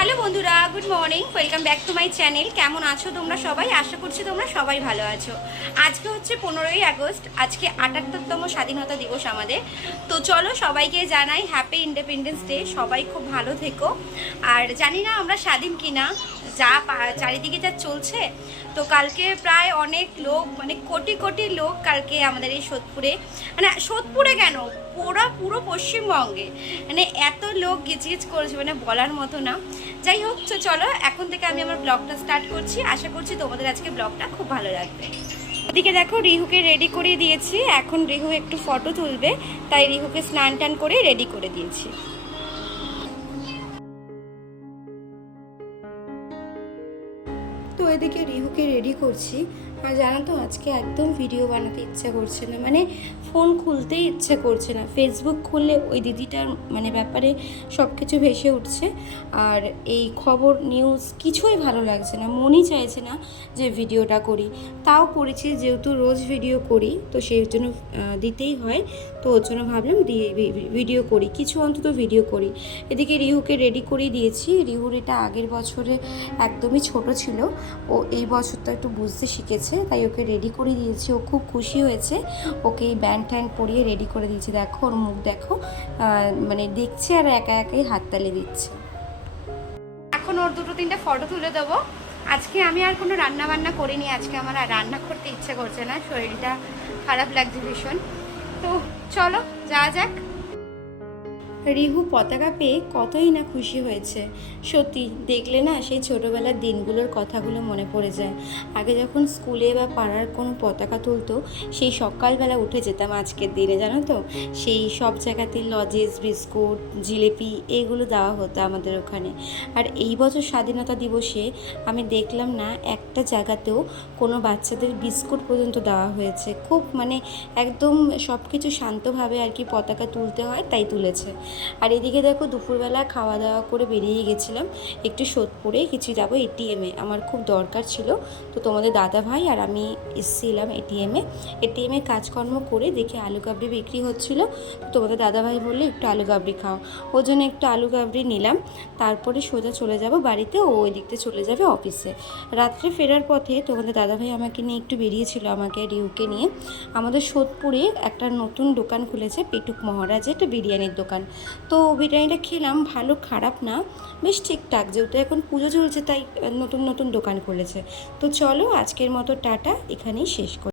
Hello বন্ধুরা, good morning, welcome back to my channel. কেমন আছো তোমরা সবাই? আশা করছি তোমরা সবাই ভালো আছো। আজকে হচ্ছে পনেরোই আগস্ট, আজকে আটাত্তরতম স্বাধীনতা দিবস আমাদের। তো চলো সবাইকে জানাই হ্যাপি ইন্ডিপেন্ডেন্স ডে সবাই খুব ভালো থেকো। আর জানি না আমরা স্বাধীন কিনা, যা চারিদিকে যা চলছে তো কালকে প্রায় অনেক লোক মানে কোটি কোটি লোক কালকে আমাদের এই সোদপুরে। মানে সোদপুরে কেন? পুরো পুরো পশ্চিমবঙ্গে। মানে এত লোক গিজগিজ করেছে মানে বলার মতো না। যাই হোক, তো চলো, এখন থেকে আমি আমার ব্লগটা স্টার্ট করছি। আশা করছি তোমাদের আজকে ব্লগটা খুব ভালো লাগবে। ওদিকে দেখো, রিহুকে রেডি করে দিয়েছি। এখন রিহু একটু ফটো তুলবে। তাই রিহুকে স্নান টান করে রেডি করে দিয়েছি। এদিকে রিহুকে রেডি করছি। আর জানো তো, আজকে একদম ভিডিও বানাতে ইচ্ছা করছে না। মানে ফোন খুলতেই ইচ্ছে করছে না। ফেসবুক খুললে ওই দিদিটার মানে ব্যাপারে সব কিছু ভেসে উঠছে। আর এই খবর নিউজ কিছুই ভালো লাগছে না। মনই চাইছে না যে ভিডিওটা করি। তাও করেছি, যেহেতু রোজ ভিডিও করি, তো সেই জন্য দিতেই হয়। তো ওর জন্য ভাবলাম দিয়ে ভিডিও করি। কিছু অন্তত ভিডিও করি। এদিকে রিহুকে রেডি করেই দিয়েছি। রিহুর এটা আগের বছরে একদমই ছোট ছিল। ও এই বছরটা একটু বুঝতে শিখেছে। তাই ওকে রেডি করে দিয়েছি। ও খুব খুশি হয়েছে। ওকে এই ব্যান্ড ট্যান্ড পরিয়ে রেডি করে দিয়েছি। দেখো, ওর মুখ দেখো। মানে দেখছে আর একা একাই হাততালি দিচ্ছে। এখন ওর দুটো তিনটে ফটো তুলে দেবো। আজকে আমি আর কোনো রান্না বান্না করিনি। আজকে আমার আর রান্না করতে ইচ্ছে করছে না। শরীরটা খারাপ লাগছে ভীষণ। তো চলো, যাওয়া যাক। রিহু পতাকা পেয়ে কতই না খুশি হয়েছে। সত্যি, দেখলে না সেই ছোটোবেলার দিনগুলোর কথাগুলো মনে পড়ে যায়। আগে যখন স্কুলে বা পাড়ার কোনো পতাকা তুলতো, সেই সকালবেলা উঠে যেতাম আজকের দিনে, জানো তো? সেই সব জায়গাতে লজেস, বিস্কুট, জিলিপি এগুলো দেওয়া হতো আমাদের ওখানে। আর এই বছর স্বাধীনতা দিবসে আমি দেখলাম না একটা জায়গাতেও কোনো বাচ্চাদের বিস্কুট পর্যন্ত দেওয়া হয়েছে। খুব মানে একদম সব কিছু শান্তভাবে আর কি পতাকা তুলতে হয়, তাই তুলেছে। আর এদিকে দেখো দুপুরবেলা খাওয়া দাওয়া করে বেরিয়ে গেছিলাম একটু সোদপুরে, কিছু যাব এটিএমে আমার খুব দরকার ছিল। তো তোমাদের দাদা ভাই আর আমি এসেছিলাম এটিএমে এটিএমে কাজকর্ম করে দেখে আলু কাবড়ি বিক্রি হচ্ছিল। তোমাদের দাদা ভাই বললে, একটু আলু কাবড়ি খাও। ওই জন্য একটু আলু কাবড়ি নিলাম। তারপরে সোজা চলে যাব বাড়িতে, ও ওই দিকতে চলে যাবে অফিসে। রাত্রে ফেরার পথে তোমাদের দাদাভাই আমাকে নিয়ে একটু বেরিয়েছিল আমাকে রিউকে নিয়ে। আমাদের সোদপুরে একটা নতুন দোকান খুলেছে, পেটুক মহারাজে একটা বিরিয়ানির দোকান। তো বিরিয়ানিটা খেলাম, ভালো, খারাপ না, বেশ ঠিকঠাক যেহেতু এখন পুজো চলছে তাই নতুন নতুন দোকান খুলেছে। তো চলো আজকের মতো টাটা, এখানেই শেষ করি